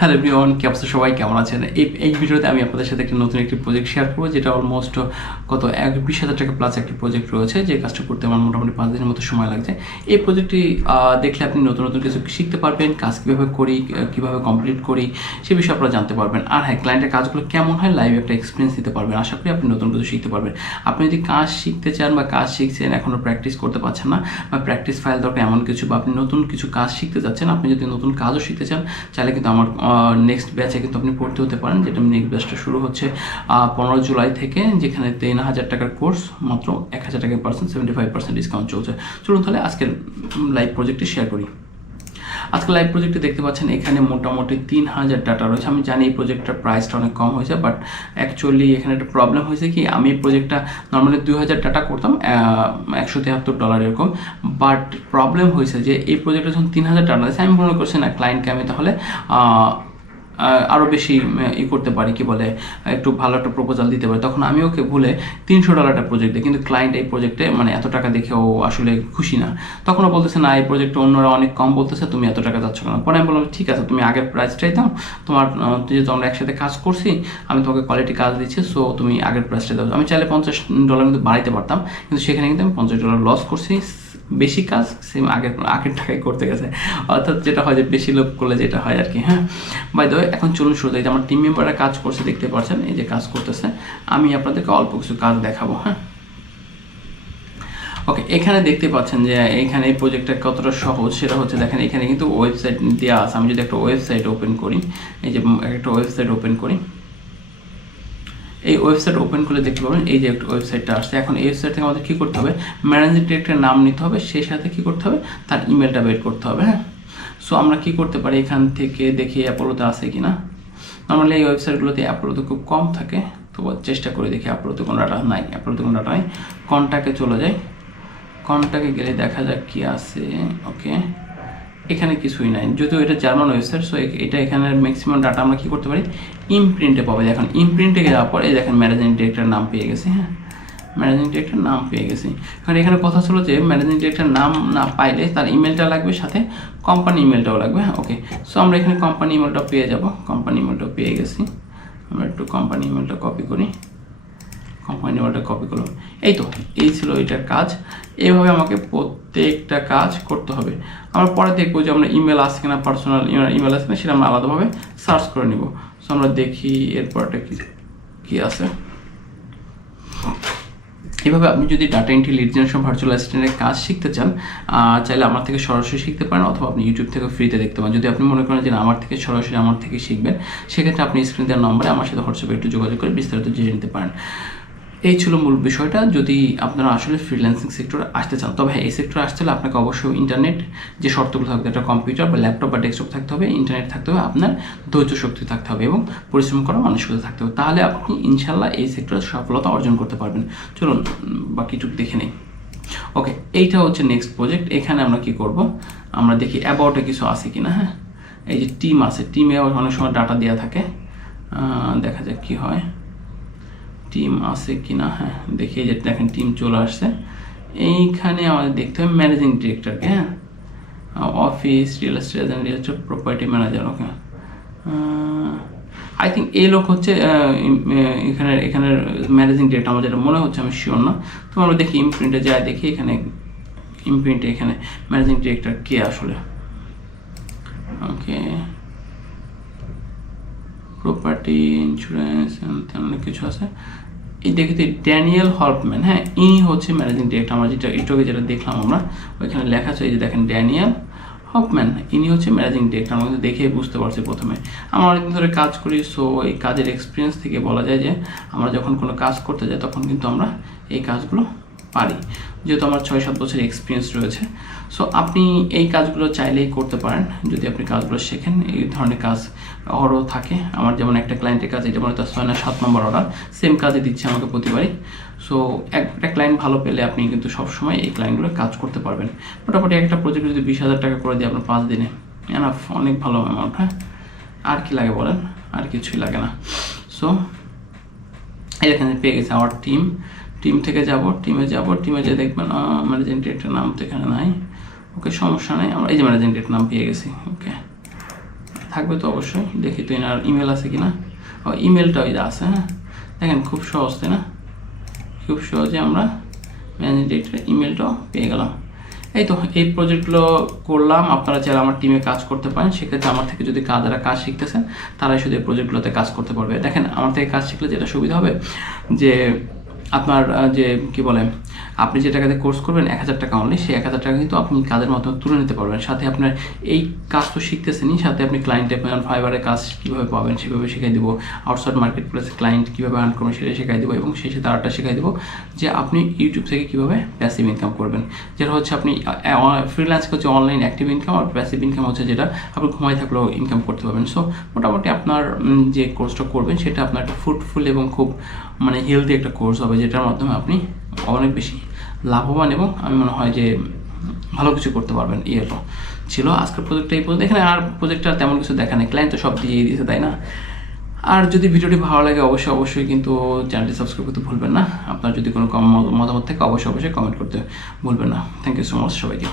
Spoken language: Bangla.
হ্যালো এভরিওয়ান, কি অবস্থা? সবাই কেমন আছেন? এই ভিডিওতে আমি আপনাদের সাথে নতুন একটি প্রজেক্ট শেয়ার করবো, যেটা অলমোস্ট কত 20,000 টাকা প্লাস একটি প্রজেক্ট রয়েছে, যে কাজটা করতে আমার মোটামুটি 5 দিনের মতো সময় লাগছে। এই প্রজেক্টটি দেখলে আপনি নতুন নতুন কিছু শিখতে পারবেন, কাজ কীভাবে করি, কীভাবে কমপ্লিট করি সে বিষয়ে আপনারা জানতে পারবেন। আর হ্যাঁ, ক্লায়েন্টের কাজগুলো কেমন হয় লাইভ একটা এক্সপিরিয়েন্স দিতে পারবেন। আশা করি আপনি নতুন কিছু শিখতে পারবেন। আপনি যদি কাজ শিখতে চান বা কাজ শিখছেন এখনও প্র্যাকটিস করতে পারছেন না, বা প্র্যাকটিস ফাইল দরকার এমন কিছু, বা আপনি নতুন কিছু কাজ শিখতে যাচ্ছেন, আপনি যদি নতুন কাজও শিখতে চান, চাইলে কিন্তু আমার নেক্সট ব্যাচে কিন্তু আপনি পড়তে হতে পারেন। যেটা নেক্সট ব্যাচটা শুরু হচ্ছে 15 জুলাই থেকে, যেখানে 3,000 টাকার কোর্স মাত্র 1,000 টাকা পার্সেন্ট 75% ডিসকাউন্ট চলছে। চলুন তাহলে আজকের লাইভ প্রজেক্টটি শেয়ার করি। আজকে লাইভ প্রজেক্টে দেখতে পাচ্ছেন এখানে মোটামুটি 3,000 ডাটা রয়েছে। আমি জানি এই প্রজেক্টটার প্রাইসটা অনেক কম হয়েছে, বাট অ্যাকচুয়ালি এখানে একটা প্রবলেম হয়েছে কি, আমি এই প্রজেক্টটা নর্মালি 2,000 ডাটা করতাম, $173 এরকম। বাট প্রবলেম হয়েছে যে এই প্রজেক্টটা যখন 3,000 ডাটা আছে, আমি মনে করছি না ক্লায়েন্টকে আমি তাহলে আরও বেশি করতে পারি, কি বলে, একটু ভালো একটা প্রপোজাল দিতে পারি। তখন আমি ওকে ভুলে $300 একটা প্রজেক্ট দিই, কিন্তু ক্লায়েন্ট এই প্রজেক্টে মানে এত টাকা দেখে ও আসলে খুশি না। তখন ও বলতেছে না, এই প্রজেক্টে অন্যরা অনেক কম বলতেছে, তুমি এত টাকা যাচ্ছ কেন? পরে আমি বললাম ঠিক আছে, তুমি আগের প্রাইসটাই দাও, যেহেতু আমরা একসাথে কাজ করছি, আমি তোমাকে কোয়ালিটি কাজ দিচ্ছি, সো তুমি আগের প্রাইসটা দাও। আমি চাইলে $50 কিন্তু বাড়াইতে পারতাম, কিন্তু সেখানে কিন্তু আমি $50 লস করছি। বেশি কাজ সেম আগের টাকায় করতে গেছে, অর্থাৎ যেটা হয় যে বেশি লোভ করলে যেটা হয় আর কি। হ্যাঁ, বাই দ্য ওয়ে, এখন চলুন শুরু করি। আমার টিম মেম্বাররা কাজ করছে, দেখতে পাচ্ছেন এই যে কাজ করতেছে। আমি আপনাদেরকে অল্প কিছু কাজ দেখাবো। হ্যাঁ, ওকে, এখানে দেখতে পাচ্ছেন যে এখানে এই প্রজেক্টটা কতটা সহজ, সেটা হচ্ছে দেখেন এখানে কিন্তু ওয়েবসাইট দেওয়া আছে। আমি যদি একটা ওয়েবসাইট ওপেন করি, এই যে একটা ওয়েবসাইট ওপেন করি, এই ওয়েবসাইট ওপেন করলে দেখতে পাবেন এই যে একটা ওয়েবসাইটটা আসছে। এখন এই ওয়েবসাইট থেকে আমাদের কী করতে হবে, ম্যানেজিং ডিরেক্টরের নাম নিতে হবে, সেই সাথে কী করতে হবে, তার ইমেলটা বের করতে হবে। হ্যাঁ, সো আমরা কী করতে পারি, এখান থেকে দেখি অ্যাপোলোতে আছে কি না। নর্মালি এই ওয়েবসাইটগুলোতে অ্যাপোলোতে খুব কম থাকে, তো চেষ্টা করে দেখি। অ্যাপোলোতে কোনো ডাটা নাই, অ্যাপোলোতে কোনো ডাটা নাই। কন্ট্যাক্টে চলে যাই, কন্ট্যাক্টে গেলে দেখা যাক কি আছে। ওকে, এখানে কিছুই নাই, যদিও এটা জার্মান ওয়েবসাইট। সো এটা এখানের ম্যাক্সিমাম ডাটা আমরা কী করতে পারি, ইমপ্রিন্টে পাবো। এখন ইমপ্রিন্টে যাওয়ার পর এই দেখেন ম্যানেজিং ডিরেক্টরের নাম পেয়ে গেছি। হ্যাঁ, ম্যানেজিং ডিরেক্টর নাম পেয়ে গেছি। কারণ এখানে কথা ছিল যে ম্যানেজিং ডিরেক্টর নাম না পাইলে তার ইমেলটা লাগবে, সাথে কোম্পানি ইমেলটাও লাগবে। হ্যাঁ, ওকে, সো আমরা এখানে কোম্পানি ইমেলটা পেয়ে যাব। কোম্পানি ইমেলটাও পেয়ে গেছি। আমরা একটু কোম্পানি ইমেলটা কপি করি, কোম্পানি ইমেলটা কপি করলাম। এই তো, এই ছিল এটার কাজ। এইভাবে আমাকে প্রত্যেকটা কাজ করতে হবে। আমরা পরে দেখবো যে আমরা ইমেল আসে কিনা, পার্সোনাল ইমেল আসে কিনা, সেটা আমরা আলাদাভাবে সার্চ করে নিব। সো আমরা দেখি এরপরটা কি আছে। এভাবে আপনি যদি data entry, lead generation, virtual অ্যাসিস্ট্যান্টের কাজ শিখতে চান, চাইলে আমার থেকে সরাসরি শিখতে পারেন, অথবা আপনি ইউটিউব থেকে ফ্রিতে দেখতে পারেন। যদি আপনি মনে করেন যে আমার থেকে সরাসরি আমার থেকে শিখবেন, সেক্ষেত্রে আপনি স্ক্রিন দেওয়ার নম্বরে আমার সাথে হোয়াটসঅ্যাপে একটু যোগাযোগ করে বিস্তারিত জেনে নিতে পারেন। এই ছিল মূল বিষয়টা। যদি আপনারা আসলে ফ্রিল্যান্সিং সেক্টরে আসতে চান, তবে হ্যাঁ, এই সেক্টরে আসতে হলে আপনাকে অবশ্যই ইন্টারনেট যে শর্তগুলো থাকবে, একটা কম্পিউটার বা ল্যাপটপ বা ডেস্কটপ থাকতে হবে, ইন্টারনেট থাকতে হবে, আপনার ধৈর্য শক্তি থাকতে হবে, এবং পরিশ্রম করার মানসিকতা থাকতে হবে। তাহলে আপনি ইনশাল্লাহ এই সেক্টরে সফলতা অর্জন করতে পারবেন। চলুন বাকিটুকু দেখে নেই। ওকে, এইটা হচ্ছে নেক্সট প্রজেক্ট। এখানে আমরা কি করব, আমরা দেখি অ্যাবাউটে কিছু আছে কিনা। হ্যাঁ, এই যে টিম আছে, টিমে অনেক সময় ডাটা দেওয়া থাকে, দেখা যাক কি হয়, টিম আছে কিনা। হ্যাঁ, দেখি যে দেখেন টিম চলে আসছে। এইখানে আমাদের দেখতে হবে ম্যানেজিং ডিরেক্টরকে। হ্যাঁ, office, real estate agent, real estate property manager. Okay, I think এই লোক হচ্ছে এখানের ম্যানেজিং ডিরেক্টর, আমার যেটা মনে হচ্ছে, আমি শিওর না। তো আমরা দেখি ইমপ্রিন্টে যাই, দেখি এখানে ইমপ্রিন্টে এখানে ম্যানেজিং ডিরেক্টর কে আসলে। ওকে, প্রপার্টি, ইন্স্যুরেন্স, অনেক কিছু আছে। এই দেখতে ড্যানিয়েল হফম্যান। হ্যাঁ, ইনি হচ্ছে ম্যানেজিং ডিরেক্টর। আমরা যেটা দেখলাম আমরা, ওইখানে লেখা আছে, এই যে দেখেন ড্যানিয়েল হফম্যান, ইনি হচ্ছে ম্যানেজিং ডিরেক্টর। আমরা কিন্তু দেখেই বুঝতে পারছি প্রথমে। আমরা অনেকদিন ধরে কাজ করি, সো এই কাজের এক্সপিরিয়েন্স থেকে বলা যায় যে আমরা যখন কোনো কাজ করতে যাই, তখন কিন্তু আমরা এই কাজগুলো পারি, যেহেতু আমার 6-7 বছর এক্সপিরিয়েন্স রয়েছে। সো আপনি এই কাজগুলো চাইলেই করতে পারেন যদি আপনি কাজগুলো শেখেন। এই ধরনের কাজ অর্ডারও থাকে। আমার যেমন একটা ক্লায়েন্টের কাজ, এটা মনে হয় 6 না 7 নম্বর অর্ডার, সেম কাজে দিচ্ছে আমাকে প্রতিবারই। সো একটা ক্লায়েন্ট ভালো পেলে আপনি কিন্তু সবসময় এই ক্লায়েন্টগুলো কাজ করতে পারবেন। মোটামুটি একটা প্রজেক্ট যদি 20,000 টাকা করে দিয়ে আপনার 5 দিনে, এনাফ, অনেক ভালো অ্যামাউন্ট। হ্যাঁ, আর কি লাগে বলেন, আর কিছুই লাগে না। সো এখানে পেয়ে গেছে আমার টিম থেকে টিমে যে দেখবেন ম্যানেজিং ডিরেক্টর নাম তো এখানে নাই। ওকে, সমস্যা নেই, আমরা এই যে ম্যানেজিং ডিরেক্টর নাম পেয়ে গেছি। ওকে, থাকবে তো অবশ্যই, দেখি তো এনার ইমেল আছে কিনা। ও ইমেলটা ওই আছে, হ্যাঁ দেখেন খুব সহজ তাই না, খুব সহজে আমরা ম্যানেজ ডিরেক্টরের ইমেলটাও পেয়ে গেলাম। এই তো এই প্রজেক্টগুলো করলাম, আপনারা চাইলে আমার টিমে কাজ করতে পারেন, সেক্ষেত্রে আমার থেকে যদি যারা কাজ শিখতেছেন তারাই শুধু এই প্রজেক্টগুলোতে কাজ করতে পারবে। দেখেন আমার থেকে কাজ শিখলে যেটা সুবিধা হবে যে আপনার যে কি বলে আপনি যে টাকাতে কোর্স করবেন 1000 টাকা অনলি, সেই 1000 টাকা কিন্তু আপনি কাজের মাধ্যমে তুলে নিতে পারবেন। সাথে আপনার এই কাজ তো শিখতেছেনই, সাথে আপনি ক্লায়েন্টে ফাইবারে কাজ কীভাবে পাবেন সেভাবে শিখাই দেবো, আউটসাইড মার্কেট প্লেসে ক্লায়েন্ট কীভাবে আর্ন করবেন সেটা শেখাই দেবো, এবং সেই সাথে আরেকটা শেখাই দেবো যে আপনি ইউটিউব থেকে কীভাবে প্যাসিভ ইনকাম করবেন, যেটা হচ্ছে আপনি ফ্রিল্যান্স হচ্ছে অনলাইন অ্যাক্টিভ ইনকাম, আর প্যাসিভ ইনকাম হচ্ছে যেটা আপনি ঘুমাই থাকলেও ইনকাম করতে পারবেন। সো মোটামুটি আপনার যে কোর্সটা করবেন সেটা আপনার একটা ফ্রুটফুল এবং খুব মানে হেলদি একটা কোর্স হবে, যেটার মাধ্যমে আপনি অনেক বেশি লাভবান এবং আমি মনে হয় যে ভালো কিছু করতে পারবেন। তো ছিল আজকের প্রজেক্টটা এই পর্যন্ত। এখানে আর প্রজেক্টটা তেমন কিছু দেখা নেই, ক্লায়েন্ট তো সব দিয়ে দিয়েছে তাই না। আর যদি ভিডিওটি ভালো লাগে অবশ্যই কিন্তু চ্যানেলটি সাবস্ক্রাইব করতে ভুলবেন না। আপনার যদি কোনো মতামত থাকে অবশ্যই কমেন্ট করতে ভুলবেন না। থ্যাংক ইউ সো মাচ সবাইকে।